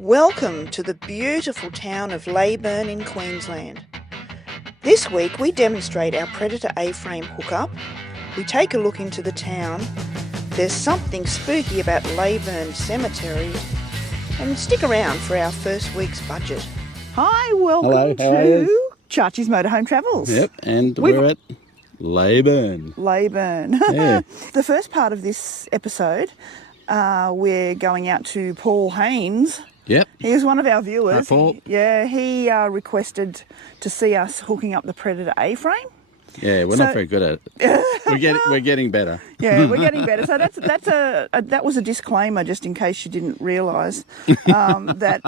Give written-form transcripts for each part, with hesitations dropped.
Welcome to the beautiful town of Leyburn in Queensland. This week we demonstrate our Predator A-frame hookup, we take a look into the town, there's something spooky about Leyburn Cemetery, and stick around for our first week's budget. Hi, welcome to Chachi's Motorhome Travels. Yep, and we're at Leyburn. Leyburn. Yeah. The first part of this episode, we're going out to Paul Haynes. Yep. He's one of our viewers. Hi, Paul. Yeah, he requested to see us hooking up the Predator A-frame. Yeah, we're not very good at it. We're getting better. Yeah, we're getting better. So that was a disclaimer, just in case you didn't realise that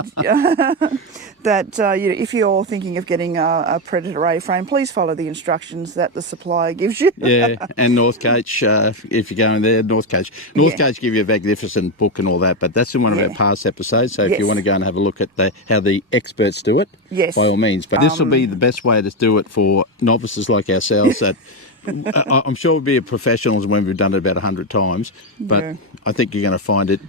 if you're thinking of getting a Predator A-frame, please follow the instructions that the supplier gives you. Yeah, and Northcoach, if you're going there, Northcoach give you a magnificent book and all that, but that's in one of our past episodes, so if you want to go and have a look at how the experts do it, by all means. But this will be the best way to do it for novices like ourselves that I'm sure we'll be professionals when we've done it about 100 times, but I think you're going to find it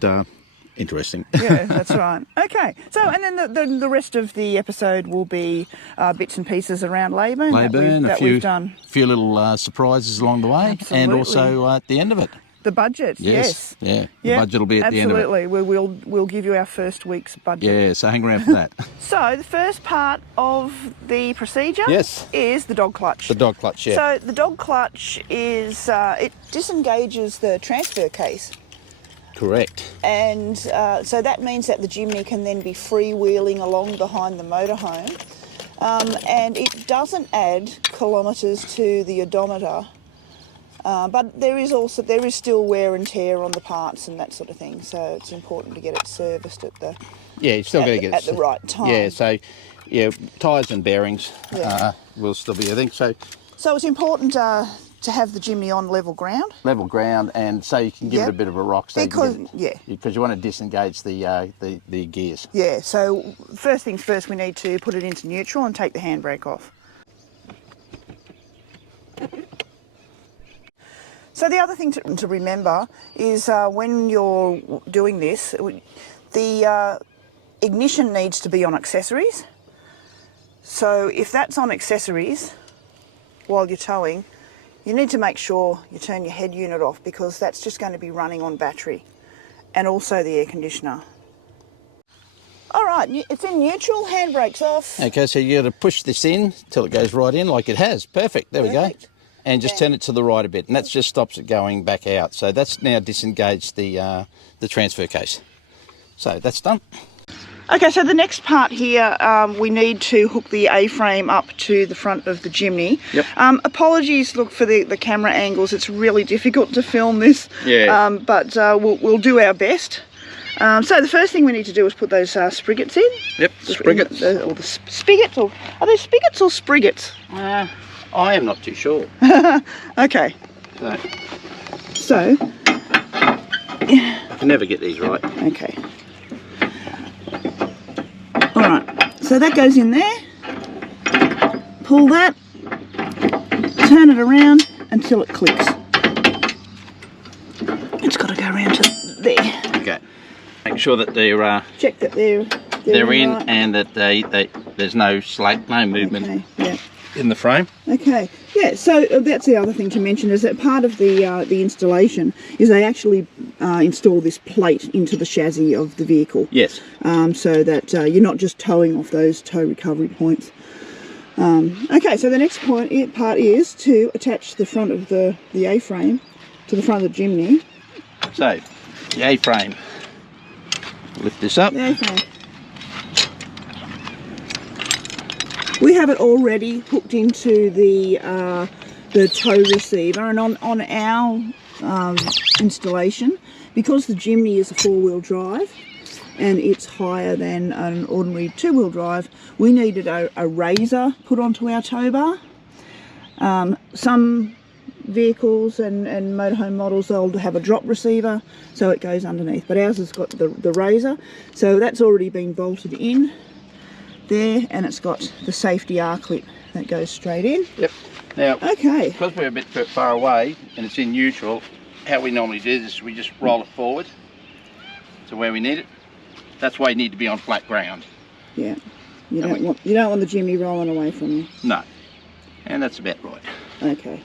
interesting. Yeah, that's right. Okay, so and then the rest of the episode will be bits and pieces around Leyburn that we've done. A few little surprises along the way. Absolutely. And also at the end of it. The budget, yes. Yeah, the budget will be at the end of it. Absolutely, we'll give you our first week's budget. Yeah, so hang around for that. So the first part of the procedure is the dog clutch. The dog clutch, yeah. So the dog clutch is, it disengages the transfer case. Correct. And so that means that the Jimny can then be freewheeling along behind the motorhome. And it doesn't add kilometres to the odometer. But there is still wear and tear on the parts and that sort of thing, so it's important to get it serviced at the you still got to get at the right time. Yeah, so tyres and bearings will still be a thing. So it's important to have the Jimny on level ground. Level ground, and so you can give it a bit of a rock. So because you want to disengage the gears. Yeah. So first things first, we need to put it into neutral and take the handbrake off. So the other thing to remember is when you're doing this, the ignition needs to be on accessories. So if that's on accessories while you're towing, you need to make sure you turn your head unit off, because that's just going to be running on battery, and also the air conditioner. All right, it's in neutral, handbrake's off. Okay, so you got to push this in till it goes right in like it has. Perfect, there we go. And just turn it to the right a bit, and that just stops it going back out. So that's now disengaged the transfer case. So that's done. Okay, so the next part here, we need to hook the A-frame up to the front of the Jimny. Yep. Apologies, look, for the camera angles. It's really difficult to film this. Yeah. But we'll do our best. So the first thing we need to do is put those spriggets in. Yep, spriggets. Or the spigots, or are they spigots or spriggets? I am not too sure. Okay. So. I can never get these right. Okay. All right. So that goes in there. Pull that. Turn it around until it clicks. It's got to go around to there. Okay. Make sure that they're check that they're in right. And that there's no slack, no movement. Okay. In the frame. Okay, yeah, so that's the other thing to mention, is that part of the installation is they actually install this plate into the chassis of the vehicle. Yes. So that you're not just towing off those tow recovery points. Okay, so the next part is to attach the front of the A-frame to the front of the Jimny. So, the A-frame. Lift this up. The A-frame. We have it already hooked into the tow receiver, and on our installation, because the Jimny is a four-wheel drive and it's higher than an ordinary two-wheel drive, we needed a razor put onto our tow bar. Some vehicles and motorhome models, they'll have a drop receiver, so it goes underneath, but ours has got the razor, so that's already been bolted in there, and it's got the safety R-clip that goes straight in. Yep. Now, because we're a bit far away and it's in neutral, how we normally do this is we just roll it forward to where we need it, That's why you need to be on flat ground. Yeah. You don't want the Jimny rolling away from you. No. And that's about right. Okay.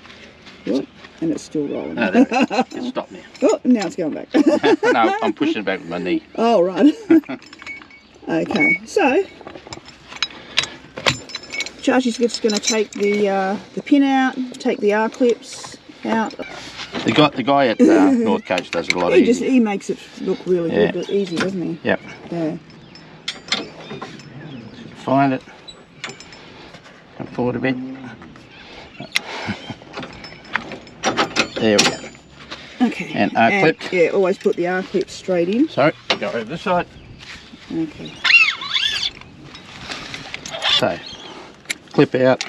Well, and it's still rolling. No, there it is. It's stopped now. Oh, now it's going back. No, I'm pushing it back with my knee. Oh, right. Okay, so Chargie's just going to take the pin out, take the R-clips out. The guy at North Coast does it a lot easier. He makes it look really good, easy, doesn't he? Yep. Yeah. Find it. Come forward a bit. There we go. Okay. And R-clip. Yeah, always put the R-clip straight in. Sorry, go over this side. Okay. So, clip out.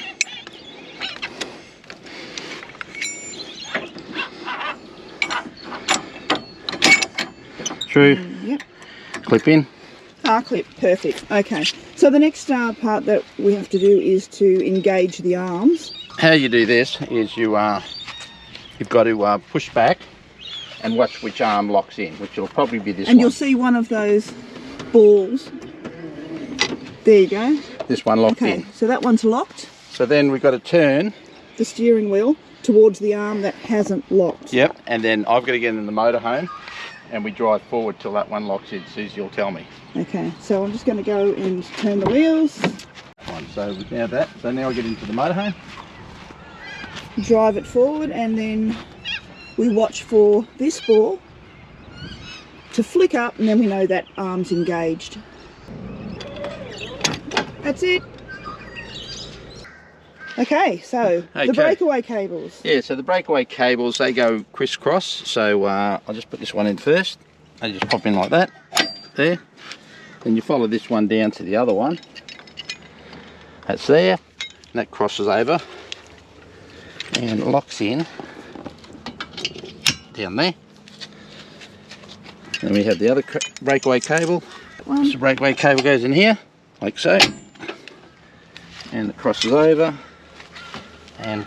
Through. Yep. Clip in. R-clip, perfect. Okay. So the next part that we have to do is to engage the arms. How you do this is you've got to push back and watch which arm locks in, which will probably be this one. And you'll see one of those balls. There you go. This one locked in. So that one's locked. So then we've got to turn the steering wheel towards the arm that hasn't locked. Yep, and then I've got to get in the motorhome and we drive forward till that one locks in. Susie will tell me. Okay, so I'm just going to go and turn the wheels. So now that, so now I get into the motorhome. Drive it forward, and then we watch for this ball to flick up, and then we know that arm's engaged. That's it. Okay, so the breakaway cables. Yeah, so the breakaway cables, they go crisscross. So I'll just put this one in first. They just pop in like that. There. Then you follow this one down to the other one. That's there. And that crosses over and locks in down there. Then we have the other breakaway cable. So the breakaway cable goes in here, like so. And it crosses over and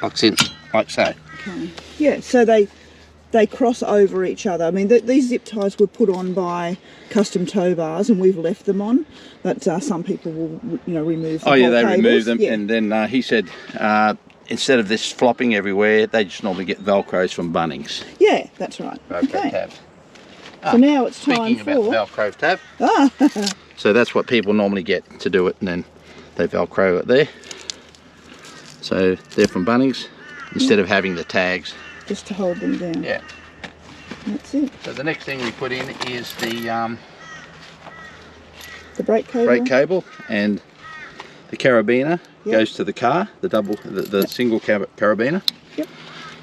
locks in like so. Okay. Yeah, so they cross over each other. I mean, these zip ties were put on by custom tow bars, and we've left them on. But some people will, remove them. Oh yeah, they remove them, and then he said instead of this flopping everywhere, they just normally get Velcros from Bunnings. Yeah, that's right. Velcro tabs. So now it's time for... Speaking about Velcro tab. So that's what people normally get to do it, and then they Velcro it there. So they're from Bunnings, instead of having the tags. Just to hold them down. Yeah. That's it. So the next thing we put in is the brake cable. Brake cable, and the carabiner goes to the car, the single carabiner. Yep.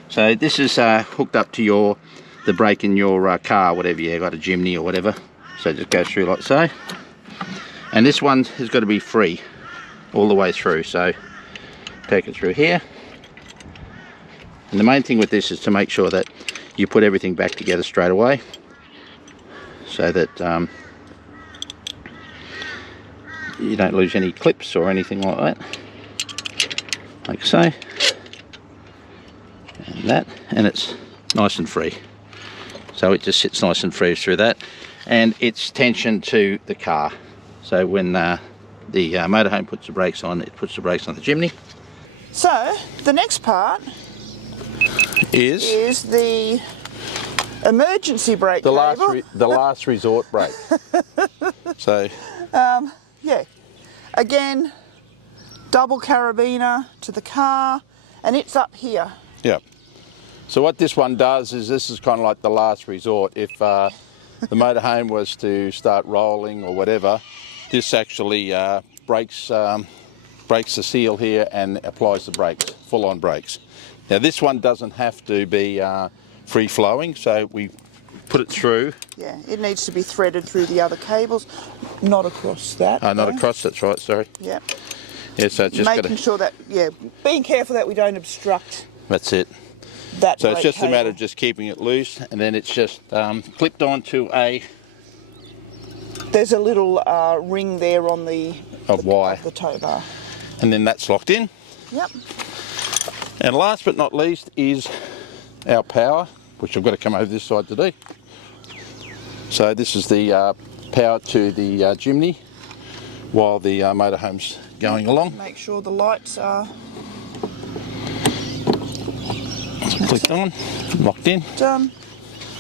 So this is hooked up to the brake in your car, whatever you got, a Jimny or whatever. So it just goes through like so. And this one has got to be free all the way through. So take it through here. And the main thing with this is to make sure that you put everything back together straight away, so that you don't lose any clips or anything like that, like so, and that, and it's nice and free. So it just sits nice and free through that, and it's tension to the car. So when the motorhome puts the brakes on, it puts the brakes on the Jimny. So the next part is the emergency brake cable. The last resort brake. So yeah, again, double carabiner to the car, and it's up here. Yeah. So what this one does is, this is kind of like the last resort. If the motorhome was to start rolling or whatever, this actually breaks the seal here and applies the brakes, full-on brakes. Now this one doesn't have to be free-flowing, so we put it through. Yeah, it needs to be threaded through the other cables, not across that. Not across, that's right, sorry. Yeah. Yeah, so it's just making sure that, being careful that we don't obstruct. That's it. That so it's just a matter of just keeping it loose, and then it's just clipped onto a... There's a little ring there on the tow bar. And then that's locked in. Yep. And last but not least is our power, which I've got to come over this side to do. So this is the power to the Jimny while the motorhome's going along. Make sure the lights are clicked on, locked in. done.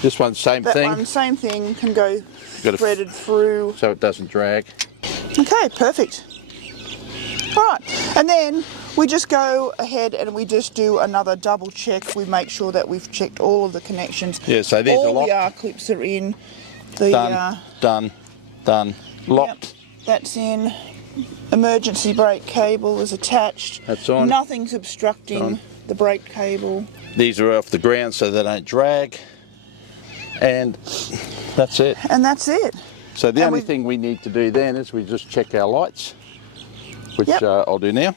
This one's same That thing. one, same thing, can go Got threaded through. so it doesn't drag. Okay, perfect. All right, and then we just go ahead and we just do another double check. We make sure that we've checked all of the connections. Yeah, so these are all locked. the R clips are in. The Done. Locked. Yep, that's in. Emergency brake cable is attached. That's on. Nothing's obstructing the brake cable. These are off the ground so they don't drag. And that's it. And that's it. So the only thing we need to do then is we just check our lights, which I'll do now.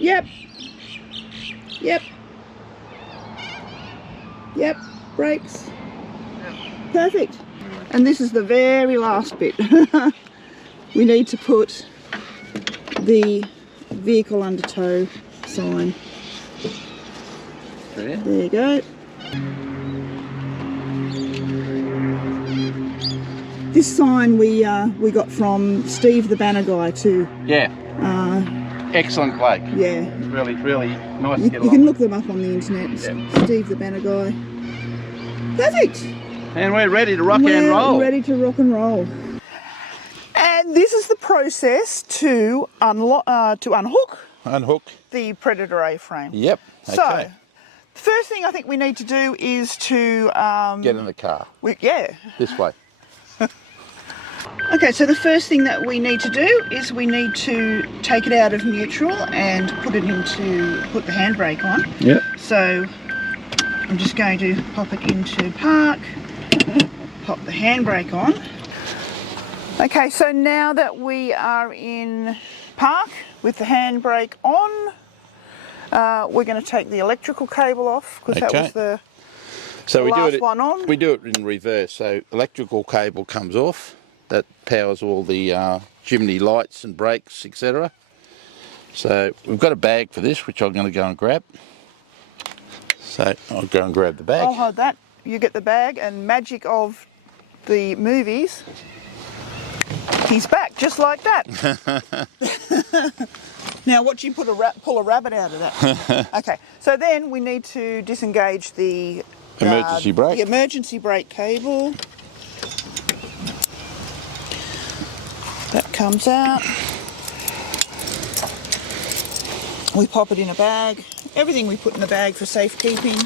Yep. Brakes. Perfect. And this is the very last bit. We need to put the vehicle under tow sign. There. There you go. This sign we got from Steve the banner guy too. Yeah. Excellent bloke. Yeah. Really nice to get along. You can look them up on the internet. Yeah. Steve the banner guy. Perfect. And we're ready to rock and roll. We're ready to rock and roll. And this is the process to unhook the Predator A-frame. Yep. So, Okay. the first thing I think we need to do is to Get in the car. This way. Okay, so the first thing that we need to do is we need to take it out of neutral and put the handbrake on. Yep. So I'm just going to pop it into park, pop the handbrake on. Okay, so now that we are in park with the handbrake on, we're going to take the electrical cable off because that was the last one on. We do it in reverse. So electrical cable comes off. That powers all the Jimny lights and brakes, etc. So we've got a bag for this, which I'm going to go and grab. So I'll go and grab the bag. I'll hold that. You get the bag, and magic of the movies, he's back just like that. Now watch you pull a rabbit out of that. Okay, so then we need to disengage the emergency brake. The emergency brake cable. That comes out. We pop it in a bag. Everything we put in the bag for safekeeping.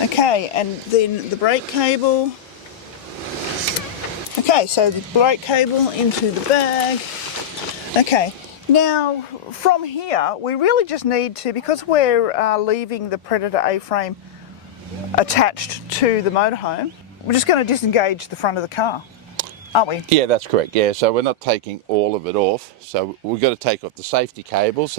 Okay, and then the brake cable. Okay, so the brake cable into the bag. Okay, now from here we really just need to, because we're leaving the Predator A-frame attached to the motorhome, we're just going to disengage the front of the car, aren't we? Yeah, that's correct. Yeah, so we're not taking all of it off. So we've got to take off the safety cables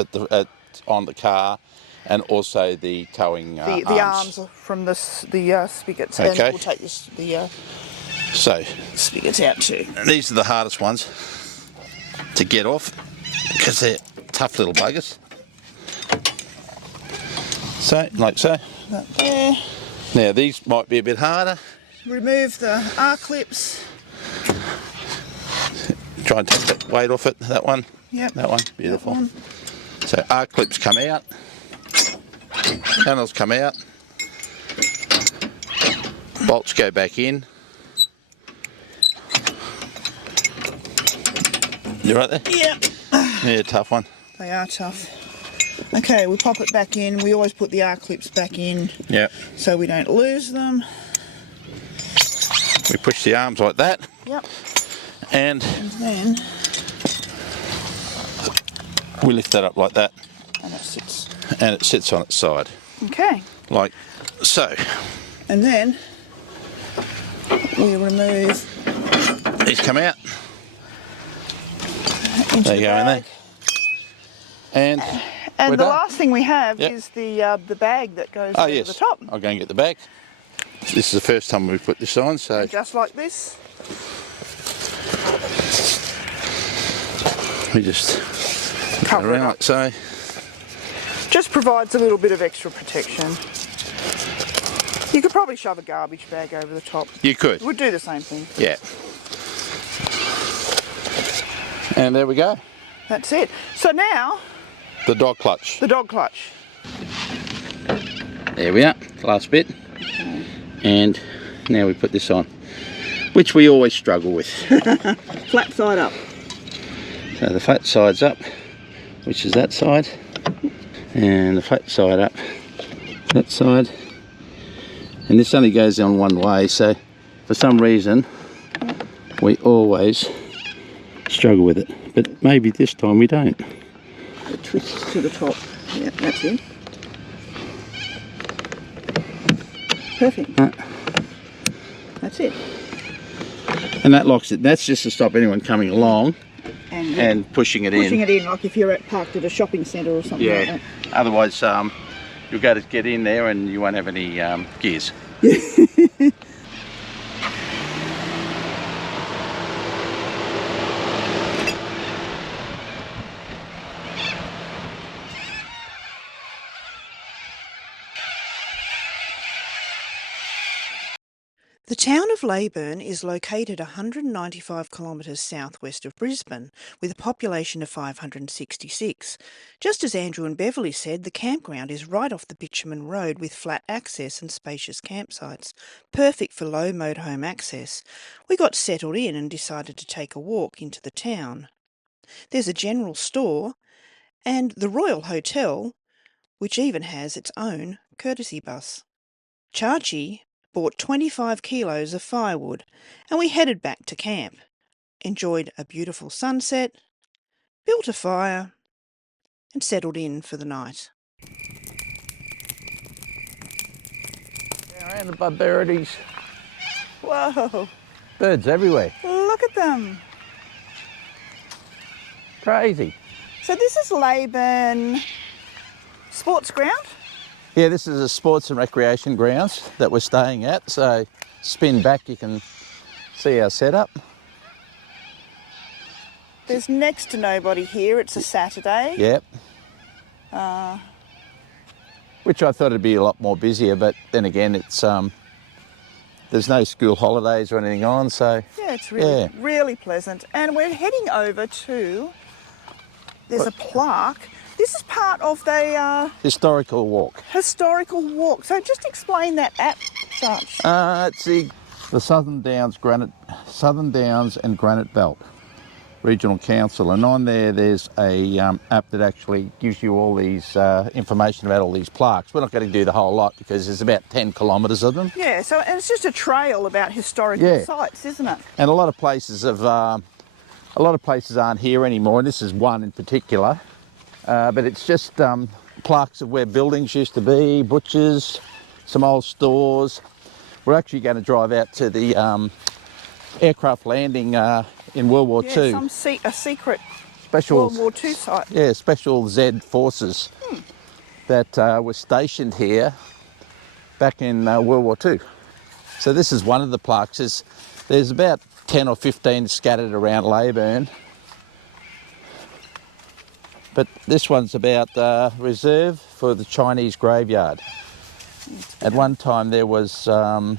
on the car, and also the towing the arms from the spigots. Okay. And we'll take the spigots out too. These are the hardest ones to get off because they're tough little buggers. So, like so. That there. Now these might be a bit harder. Remove the R-clips. Try and take the weight off it. That one. Yep. That one. Beautiful. That one. So R-clips come out. Panels come out. Bolts go back in. You right there? Yep. Yeah, tough one. They are tough. Okay, we pop it back in. We always put the R-clips back in. Yeah. So we don't lose them. We push the arms like that. Yep. And then we lift that up like that. And it sits. And it sits on its side. Okay. Like so. And then we remove. These come out. There you go in there. And the done. last thing we have is the bag that goes over the top. I'll go and get the bag. This is the first time we've put this on, so just like this. We just cover it around up. like so. Just provides a little bit of extra protection. You could probably shove a garbage bag over the top. You could. It would do the same thing. Yeah. And there we go. That's it. So now... The dog clutch. The dog clutch. There we are, last bit. Okay. And now we put this on, which we always struggle with. Flat side up. So the flat side's up, which is that side. And the flat side up, that side. And this only goes on one way, so for some reason we always struggle with it. But maybe this time we don't. It twists to the top. Yeah, that's it. Perfect. That's it. And that locks it. That's just to stop anyone coming along and pushing it in. Pushing it in, like if you're parked at a shopping centre or something like that. Otherwise, you'll go to get in there and you won't have any gears. The town of Leyburn is located 195 kilometres southwest of Brisbane, with a population of 566. Just as Andrew and Beverly said, the campground is right off the bitumen road with flat access and spacious campsites, perfect for low motorhome access. We got settled in and decided to take a walk into the town. There's a general store and the Royal Hotel, which even has its own courtesy bus. Chachi bought 25 kilos of firewood and we headed back to camp, enjoyed a beautiful sunset, built a fire and settled in for the night. Around the barbarities. Whoa! Birds everywhere. Look at them! Crazy. So this is Leyburn Sports Ground? Yeah, this is a sports and recreation grounds that we're staying at. So spin back, you can see our setup. There's next to nobody here. It's a Saturday. Yep. Which I thought it'd be a lot more busier, but then again, it's there's no school holidays or anything on, so yeah, it's really pleasant. And we're heading over to. There's a plaque. This is part of the historical walk. Historical walk. So just explain that at such. It's the Southern Downs and Granite Belt Regional Council, and on there's a app that actually gives you all these information about all these plaques. We're not going to do the whole lot because there's about 10 kilometres of them. Yeah, so and it's just a trail about historical sites, isn't it? And a lot of places aren't here anymore, and this is one in particular. But it's just plaques of where buildings used to be, butchers, some old stores. We're actually going to drive out to the aircraft landing in World War II. A secret special World War II site. Yeah, special Z forces that were stationed here back in World War II. So this is one of the plaques. There's about 10 or 15 scattered around Leyburn. But this one's about reserve for the Chinese graveyard. At one time there was a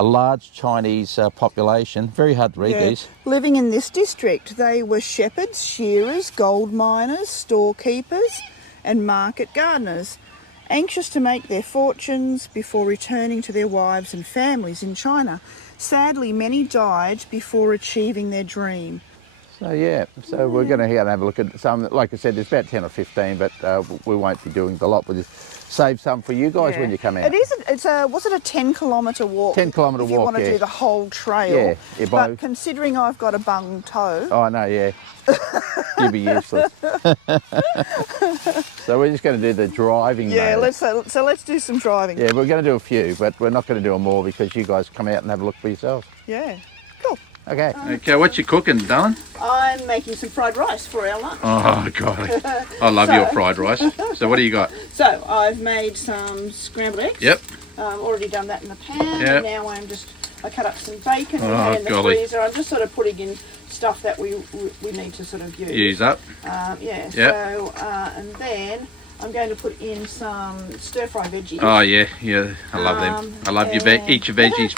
large Chinese population, very hard to read these. Living in this district. They were shepherds, shearers, gold miners, storekeepers and market gardeners, anxious to make their fortunes before returning to their wives and families in China. Sadly, many died before achieving their dream. So so we're going to have a look at some. Like I said, there's about 10 or 15, but we won't be doing the lot. We'll just save some for you guys when you come out. Was it a 10-kilometre walk? 10-kilometre walk, if you want to do the whole trail. Yeah. But considering I've got a bung toe. Oh, no, yeah. You'd be useless. So we're just going to do the driving. Yeah, let's do some driving. Yeah, we're going to do a few, but we're not going to do them all because you guys come out and have a look for yourselves. Yeah, cool. Okay. Okay, what you cooking, darling? I'm making some fried rice for our lunch. Oh, God. I love your fried rice. So what do you got? So I've made some scrambled eggs. Yep. Already done that in the pan. Yep. And now I cut up some bacon and had in the freezer. I'm just sort of putting in stuff that we need to sort of use. Use up. Yeah. Yep. So and then I'm going to put in some stir-fry veggies. Oh yeah, I love them. I love eat your veggies.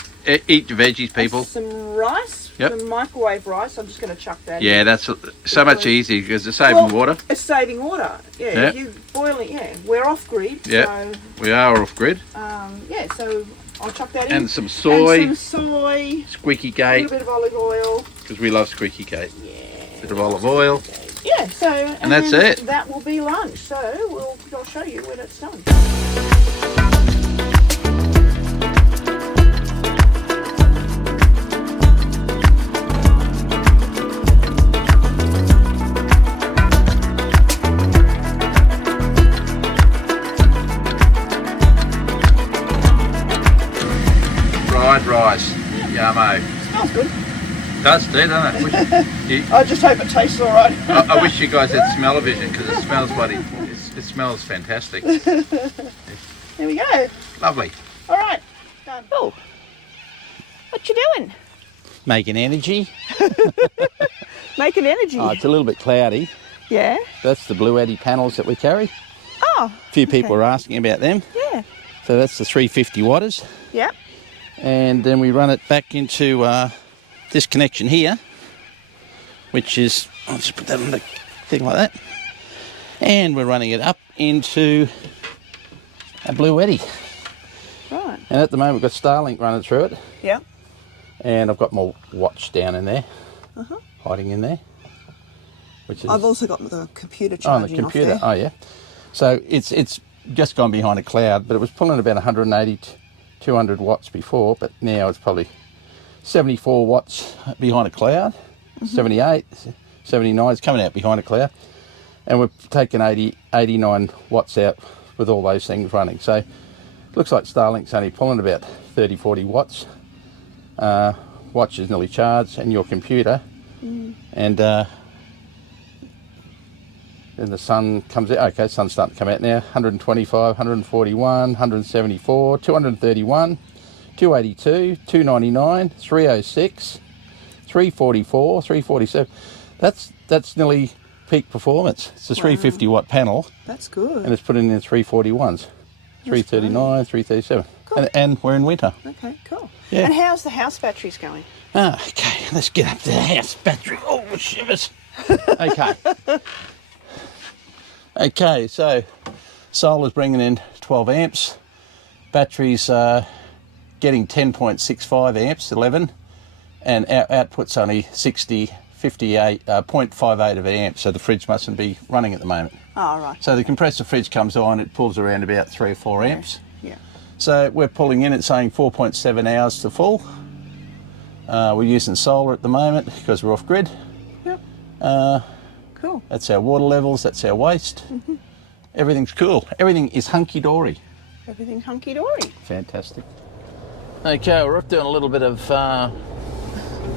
Eat your veggies, people. Some rice, the microwave rice. I'm just going to chuck that in. Yeah, that's so much easier because it's saving water. It's saving water. Yeah, you boil it. Yeah, we're off grid. Yeah, so, we are off grid. Yeah, so I'll chuck that in. And some soy. And some soy. Squeaky A gate. little bit of olive oil. Because we love squeaky gate. Yeah. Bit of olive oil. Yeah, so and that's it. That will be lunch. So I'll show you when it's done. Fried rice. Yummo. Smells good. Does do, doesn't it? I just hope it tastes all right. I wish you guys had smell-o-vision because it smells it smells fantastic. There we go. Lovely. All right. Done. Oh, what you doing? Making energy. Making energy. Oh, it's a little bit cloudy. Yeah. That's the Bluetti panels that we carry. Oh. A few people are asking about them. Yeah. So that's the 350 watters. Yep. And then we run it back into this connection here, which is, I'll just put that on the thing like that. And we're running it up into a Bluetti. Right. And at the moment we've got Starlink running through it. Yeah. And I've got my watch down in there, hiding in there. Which is, I've also got the computer charging the computer. off there. Oh yeah. So it's just gone behind a cloud, but it was pulling about 180 to 200 watts before, but now it's probably 74 watts behind a cloud, 78, 79, it's coming out behind a cloud. And we've taken 89 watts out with all those things running. So it looks like Starlink's only pulling about 30, 40 watts. Watch is nearly charged, and your computer. And then the sun comes out. Okay, sun's starting to come out now. 125, 141, 174, 231, 282, 299, 306, 344, 347. That's nearly peak performance. It's a 350 watt panel. That's good. And it's putting in 341s, 339, 337. Cool. And we're in winter. Okay, cool. Yeah. And how's the house batteries going? Okay, let's get up to the house battery. Oh, shivers. Okay. Okay, so solar's bringing in 12 amps. Batteries getting 10.65 amps, 11. And our output's only 0.58 of an amp, so the fridge mustn't be running at the moment. Oh, right. So the compressor fridge comes on, it pulls around about 3 or 4 amps. Yeah. So we're pulling in, it's saying 4.7 hours to full. We're using solar at the moment because we're off grid. Yep. Cool. That's our water levels, that's our waste. Everything's cool. Everything is hunky-dory. Everything hunky-dory. Fantastic. Okay, we're off doing a little bit of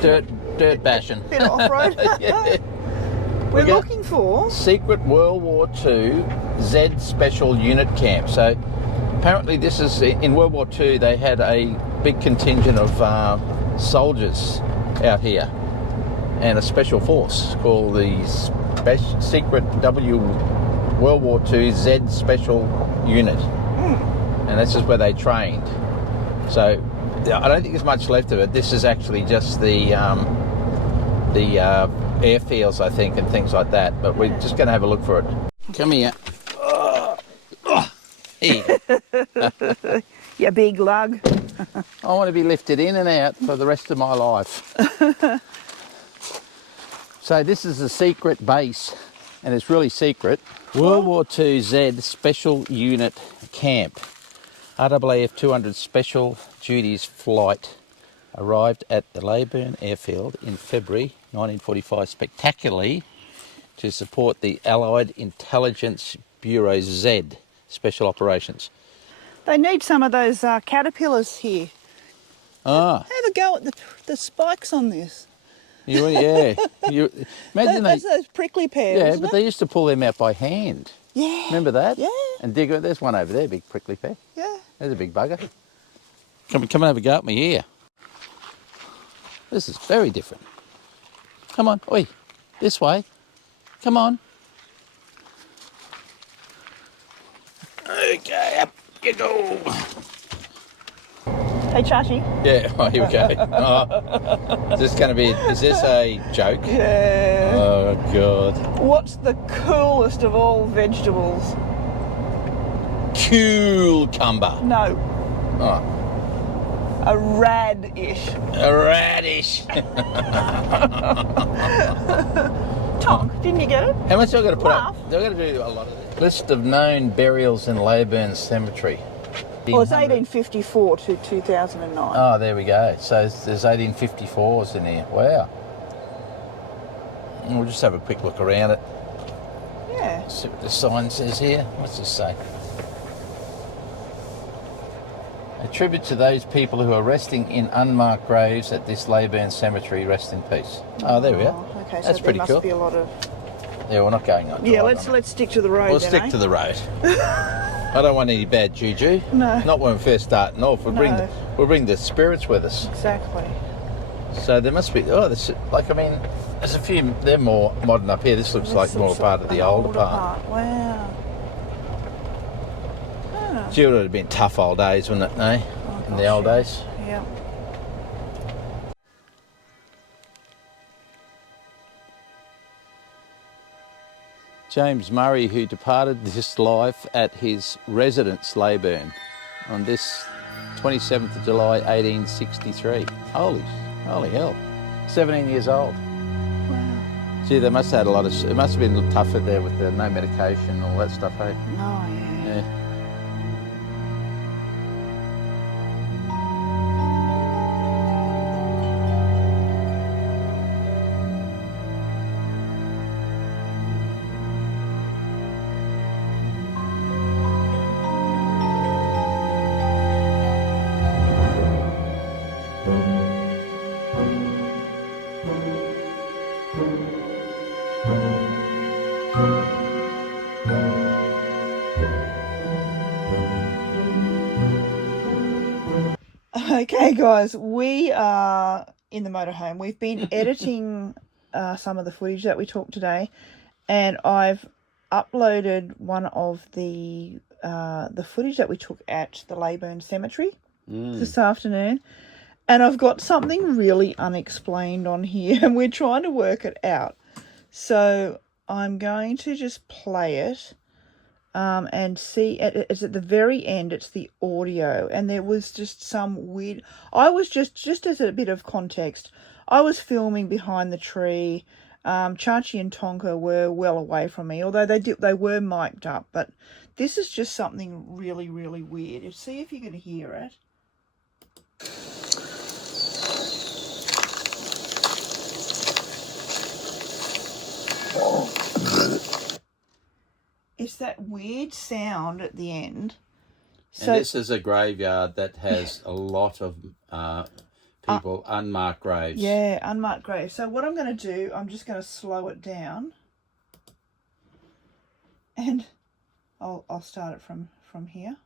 dirt bashing. Bit off-road. Yeah. We're looking for Secret World War II Z Special Unit Camp. So apparently this is, in World War II they had a big contingent of soldiers out here and a special force called the Secret World War II Z Special Unit. And this is where they trained. So I don't think there's much left of it. This is actually just the airfields, I think, and things like that. But we're just going to have a look for it. Come here. Here. you big lug. I want to be lifted in and out for the rest of my life. So this is a secret base, and it's really secret. World War II Z Special Unit Camp. RAAF 200 Special Duties Flight arrived at the Leyburn airfield in February 1945 spectacularly to support the Allied Intelligence Bureau Z Special Operations. They need some of those caterpillars here. Ah. Have a go at the spikes on this. Yeah. Imagine that's those prickly pears. Yeah, isn't but it? they used to pull them out by hand. Yeah. Remember that? Yeah. And dig it. There's one over there, big prickly pear. Yeah. There's a big bugger. Come and have a go at me here. This is very different. Come on, oi, this way. Come on. go. Hey, Chachi. Yeah, oh, here we go. Is this going to be, is this a joke? Yeah. Oh, God. What's the coolest of all vegetables? Cucumber. No. Oh. A radish. A radish. Tom, didn't you get it? How much have I got to put Laugh. up? I've got to do a lot of this. List of known burials in Leyburn Cemetery. Well, it's 1854 to 2009. Oh, there we go. So there's 1854s in here. Wow. We'll just have a quick look around it. Yeah. See what the sign says here. What's this say? A tribute to those people who are resting in unmarked graves at this Leyburn Cemetery. Rest in peace. Oh, there we are. Okay, That's so pretty there cool. must be a lot of... Yeah, we're not going on. Yeah, let's stick to the road. We'll then, stick to the road. I don't want any bad juju. No. Not when we're first starting off. We'll bring the spirits with us. Exactly. So there must be. Oh, this, like, I mean, there's a few. They're more modern up here. This looks like more part of the older part. Wow. Oh. Gee, it would have been tough old days, wouldn't it? No, in the old days. Yeah. James Murray, who departed this life at his residence, Leyburn, on this 27th of July, 1863. Holy hell. 17 years old. Wow. Gee, they must have had a lot of... It must have been tougher there with the no medication and all that stuff, eh? Oh, yeah. Yeah. Okay, guys, we are in the motorhome. We've been editing some of the footage that we took today, and I've uploaded one of the footage that we took at the Leyburn Cemetery this afternoon, and I've got something really unexplained on here, and we're trying to work it out. So I'm going to just play it. And see, it's at the very end, it's the audio, and there was just some weird... I was just as a bit of context, I was filming behind the tree. Chachi and Tonka were well away from me, although they were mic'd up, but this is just something really, really weird. See if you can hear it. It's that weird sound at the end. So, and this is a graveyard that has a lot of people, unmarked graves. Yeah, unmarked graves. So what I'm going to do, I'm just going to slow it down. And I'll start it from here.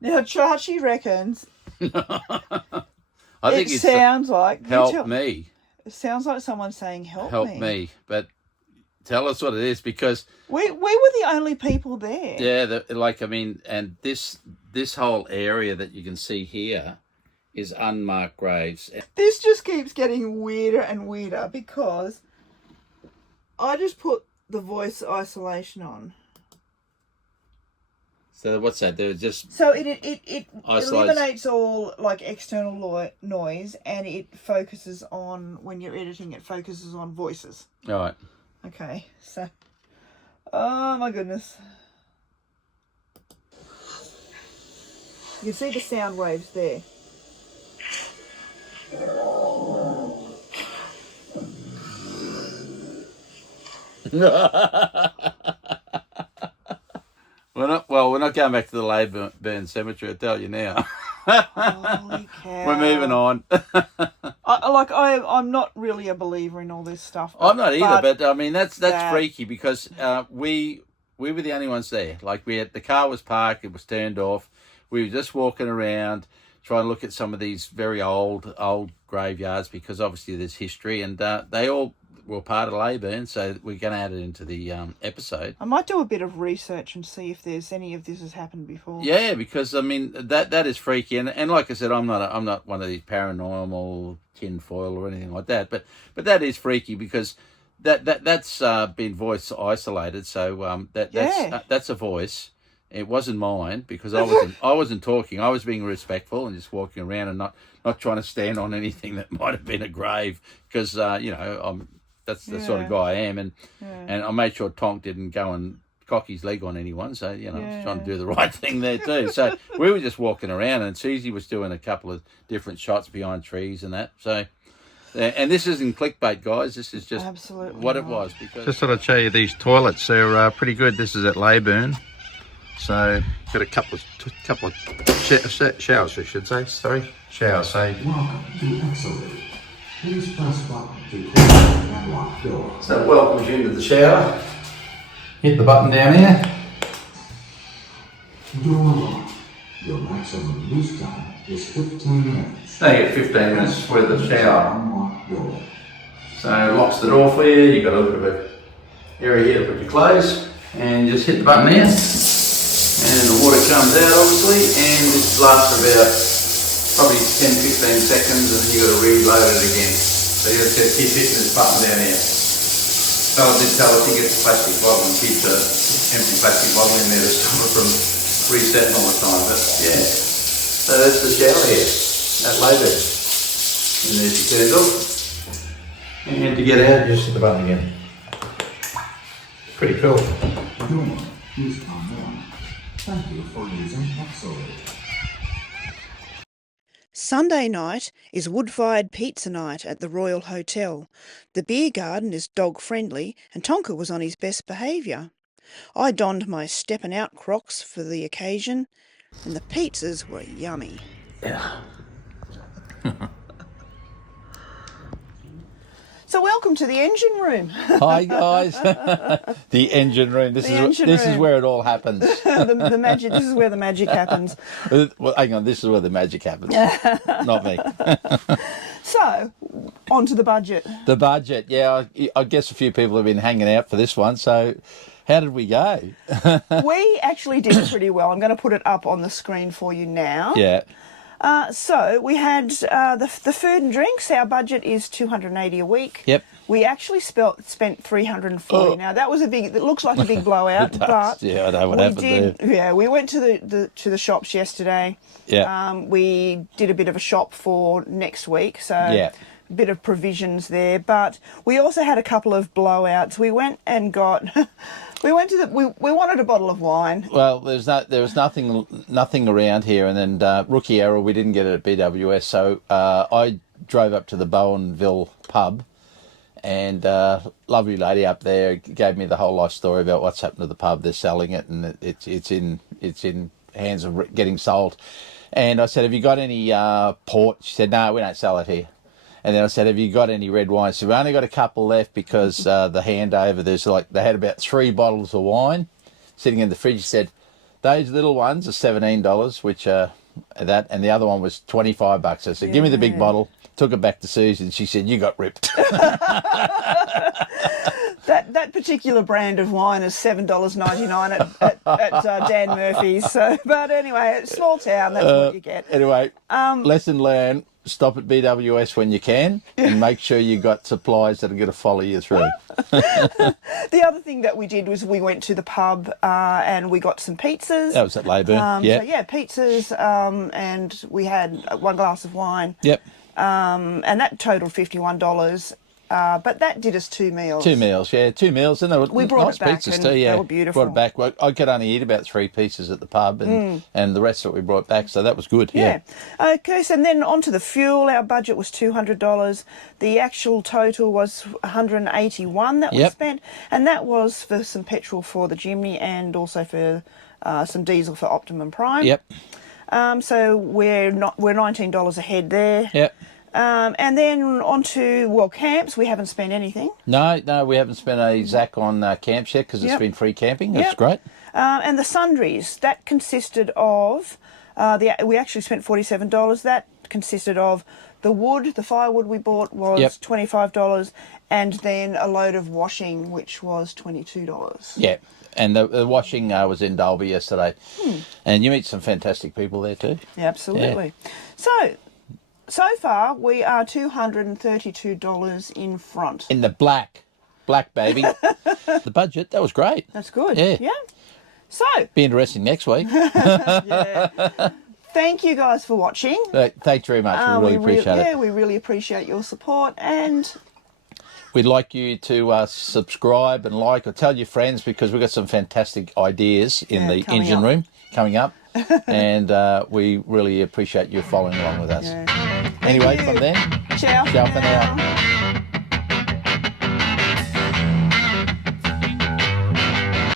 Now, Chachi reckons I think it sounds like... Help me. It sounds like someone saying, help me. But tell us what it is, because... We were the only people there. Yeah, and this whole area that you can see here is unmarked graves. This just keeps getting weirder and weirder, because I just put the voice isolation on. So what's that? They're just... So it eliminates all like external noise, and it focuses on, when you're editing, it focuses on voices. All right. Okay, so... Oh my goodness. You can see the sound waves there. We're not going back to the Leyburn Cemetery, I tell you now. Holy cow. We're moving on. I'm not really a believer in all this stuff. I'm not either, but I mean that's freaky, because we we were the only ones there. Like the car was parked, it was turned off. We were just walking around, trying to look at some of these very old graveyards because obviously there's history, and they all were part of Leyburn, so we're going to add it into the episode. I might do a bit of research and see if there's any of this has happened before. Yeah, because I mean that is freaky, and like I said, I'm not one of these paranormal tinfoil or anything like that, but that is freaky because that's been voice isolated, so that's a voice. It wasn't mine because I wasn't talking. I was being respectful and just walking around and not trying to stand on anything that might have been a grave because that's the sort of guy I am, and I made sure Tonk didn't go and cock his leg on anyone, so I was trying to do the right thing there too. So we were just walking around, and Susie was doing a couple of different shots behind trees and that. So, and this isn't clickbait, guys. This is just what it was. Because just thought I'd show you these toilets. They're pretty good. This is at Leyburn. So got a couple of showers, I should say. Sorry, showers. So welcome to Excellent. Please press button to close and lock door. So it welcomes you into the shower. Hit the button down here. Door locked. Your maximum use time is 15 minutes. Now you get 15 minutes worth of shower. Unlock door. So it locks the door for you. You've got a little bit of area here to put your clothes, and just hit the button there. And the water comes out obviously, and this lasts for about probably 10-15 seconds, and then you've got to reload it again. So you just keep hitting this button down here. Fella did tell us he gets a plastic bottle and keeps an empty plastic bottle in there to stop it from resetting all the time. But yeah, so that's the shower here at Leyburn. And there's your candle. And to get out, just hit the button again. Pretty cool. Door is on. Thank you for using Excellent. Sunday night is wood-fired pizza night at the Royal Hotel. The beer garden is dog-friendly and Tonka was on his best behaviour. I donned my steppin' out Crocs for the occasion and the pizzas were yummy. Yeah. So welcome to the engine room. Hi guys. The engine room. This is where it all happens. the magic. This is where the magic happens. Well, hang on. This is where the magic happens. Not me. So, on to the budget. The budget. Yeah, I guess a few people have been hanging out for this one. So, how did we go? We actually did pretty well. I'm going to put it up on the screen for you now. Yeah. So we had the food and drinks. Our budget is $280 a week. Yep. We actually spent $340. Oh. Now that was it looks like a big blowout, but yeah, I know what happened there. Yeah, we went to the shops yesterday. Yeah. We did a bit of a shop for next week, so yeah. a bit of provisions there. But we also had a couple of blowouts. We went and got. We wanted a bottle of wine. Well, there was nothing around here, and then rookie error, we didn't get it at BWS, so I drove up to the Bowenville pub, and lovely lady up there gave me the whole life story about what's happened to the pub. They're selling it, and it's in hands of getting sold. And I said, "Have you got any port?" She said, "No, we don't sell it here." And then I said, "Have you got any red wine?" So we only got a couple left because the handover, they had about 3 bottles of wine sitting in the fridge. She said, "Those little ones are $17, which are that, and the other one was $25. I said, "Give me the big bottle." Took it back to Susan. She said, "You got ripped." That particular brand of wine is $7.99 at Dan Murphy's. So, but anyway, small town, that's what you get. Anyway, lesson learned. Stop at BWS when you can and make sure you got supplies that are going to follow you through. The other thing that we did was we went to the pub and we got some pizzas. That was at Leyburn, So yeah, pizzas, and we had 1 glass of wine. Yep. And that totaled $51. But that did us 2 meals. 2 meals, yeah, 2 meals, and they were we brought nice it back pizzas and too. Yeah, they were beautiful. Brought it back. Well, I could only eat about 3 pieces at the pub, and the rest of it we brought back, so that was good. Yeah. Okay, so then on to the fuel. Our budget was $200. The actual total was $181 that we spent, and that was for some petrol for the Jimny and also for some diesel for Optimum Prime. Yep. So we're $19 ahead there. Yep. And then on to, well, camps. We haven't spent anything. No, we haven't spent a Zach on camps yet because it's been free camping. That's great. And the sundries, that consisted of, we actually spent $47. That consisted of the wood, the firewood we bought was $25, and then a load of washing, which was $22. Yeah. And the washing was in Dalby yesterday. And you meet some fantastic people there too. Yeah, absolutely. Yeah. So far, we are $232 in front. In the black baby. The budget, that was great. That's good. Yeah. So. Be interesting next week. Thank you guys for watching. Thanks very much. We really appreciate it. Yeah, we really appreciate your support, and we'd like you to subscribe and like or tell your friends, because we've got some fantastic ideas in the engine room coming up. And we really appreciate you following along with us. Anyway, from then, ciao for now.